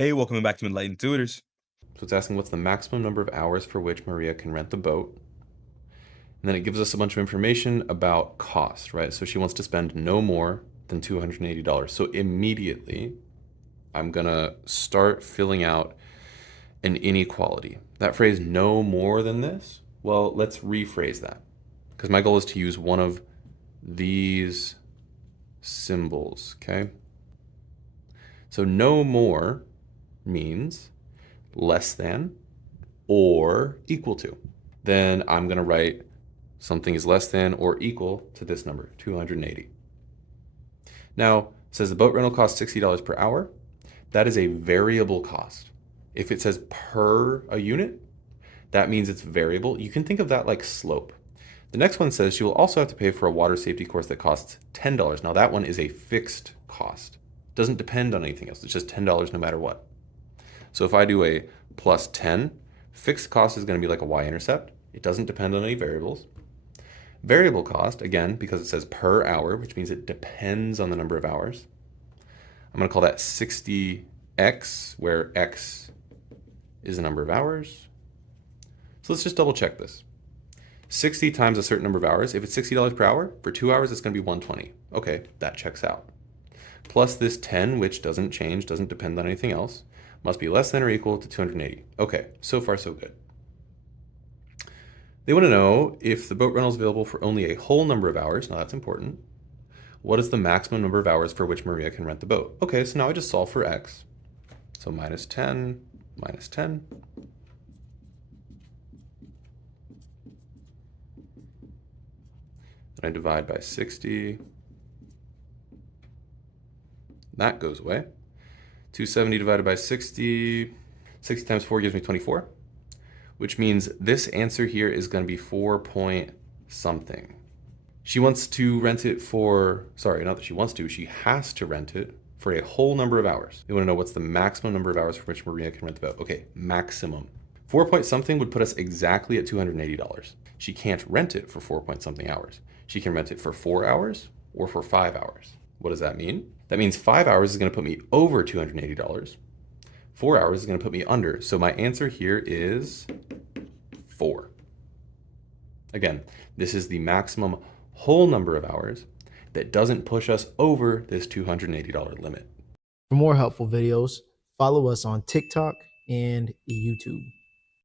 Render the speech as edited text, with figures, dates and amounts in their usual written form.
Hey, welcome back to Enlightened Tutors. So it's asking what's the maximum number of hours for which Maria can rent the boat. And then it gives us a bunch of information about cost, right? So she wants to spend no more than $280. So immediately I'm gonna start filling out an inequality. That phrase, no more than this, well, let's rephrase that. Because my goal is to use one of these symbols, okay? So no more means less than or equal to. Then I'm going to write something is less than or equal to this number, 280. Now, it says the boat rental costs $60 per hour. That is a variable cost. If it says per a unit, that means it's variable. You can think of that like slope. The next one says she will also have to pay for a water safety course that costs $10. Now that one is a fixed cost. It doesn't depend on anything else. It's just $10 no matter what. So if I do a plus 10, fixed cost is going to be like a y-intercept. It doesn't depend on any variables. Variable cost, again, because it says per hour, which means it depends on the number of hours. I'm going to call that 60x, where x is the number of hours. So let's just double check this. 60 times a certain number of hours. If it's $60 per hour, for 2 hours, it's going to be 120. Okay, that checks out. Plus this 10, which doesn't change, doesn't depend on anything else, must be less than or equal to 280. Okay, so far so good. They want to know if the boat rental is available for only a whole number of hours. Now that's important. What is the maximum number of hours for which Maria can rent the boat? Okay, so now I just solve for x. So minus 10, minus 10. And I divide by 60. That goes away. 270 divided by 60. 60 times 4 gives me 24, which means this answer here is going to be 4 point something. She wants to rent it for, sorry, not that she wants to, she has to rent it for a whole number of hours. They want to know what's the maximum number of hours for which Maria can rent the boat. Okay, maximum. 4 point something would put us exactly at $280. She can't rent it for 4 point something hours. She can rent it for 4 hours or for 5 hours. What does that mean? That means 5 hours is going to put me over $280. 4 hours is going to put me under. So my answer here is 4. Again, this is the maximum whole number of hours that doesn't push us over this $280 limit. For more helpful videos, follow us on TikTok and YouTube.